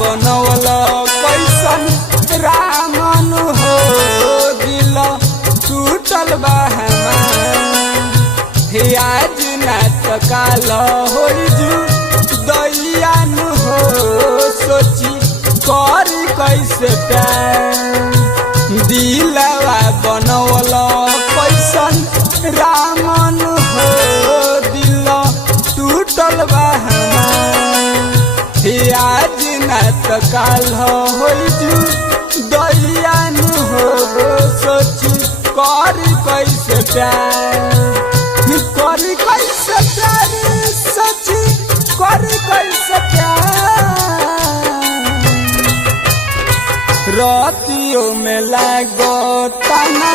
बनवल कैसन रामन हो दिल टूटल बा हे आज ना तो काल हो दैयान हो सोची कर कैसे प्यार दिलवा बनवल कैसन रामन हो दिल टूटल बा आज ना तो काल हो दैयान हो सोची कर कैसे प्यार कर कैसे प्यार सोची कर कैसे प्यार रातियों में लागो तना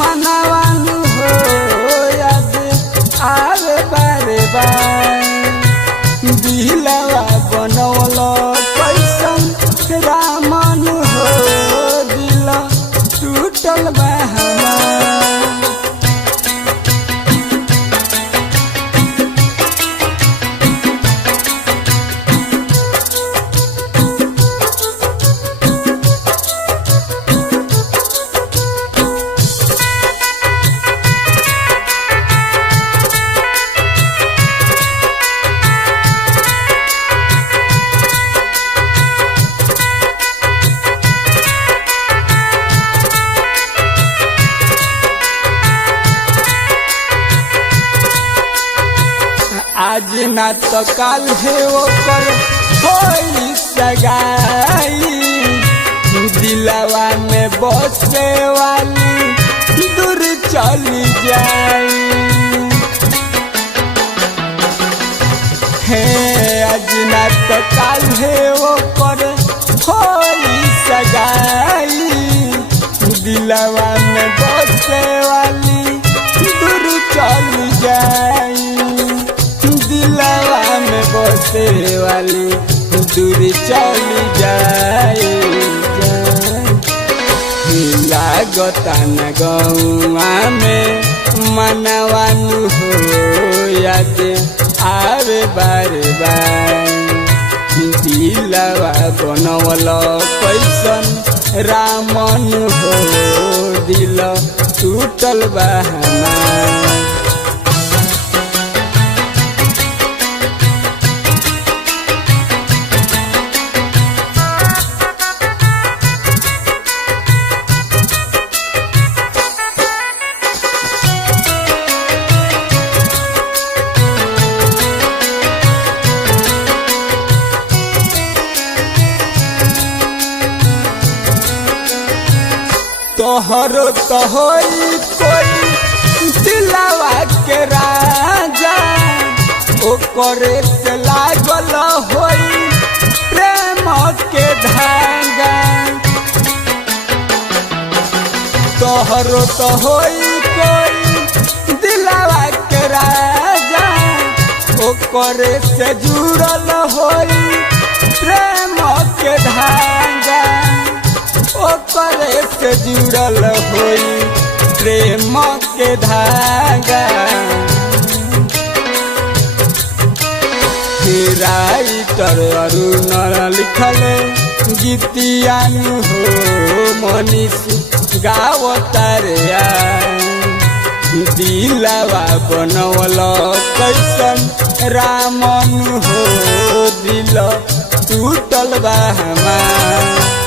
मनवान हो याद आवे बारे बार दिलवा बनवल कैसन रामन हो दिल टूटल बा आज ना तो काल है ओकर होई सगाई दिलवा में बसे वाली दूर चली जाई है आज ना तो काल है ओकर होई सगाई दिलवा में बसे वाली दूर चली जाई दिलवा में बसे वाली दूरी चली जाए लागता न गौआ में मनवानु हो याद आवे बार बार दिलवा बनवल कैसन रामन हो दिल टूटल बा तोहरो तो होई कोई दिलवा के राजा ओकरे से लागल होई प्रेम के धागा तोहरो तो होई कोई दिलवा के राजा ओकरे से जुड़ल होई प्रेम के धागा ओकरे से जुड़ल होई प्रेम के धागा राइटर अरुण लिखले गीतियान हो मनीष गावतारे दिलवा बनवल कैसन रामन हो दिल टूटल बा हमार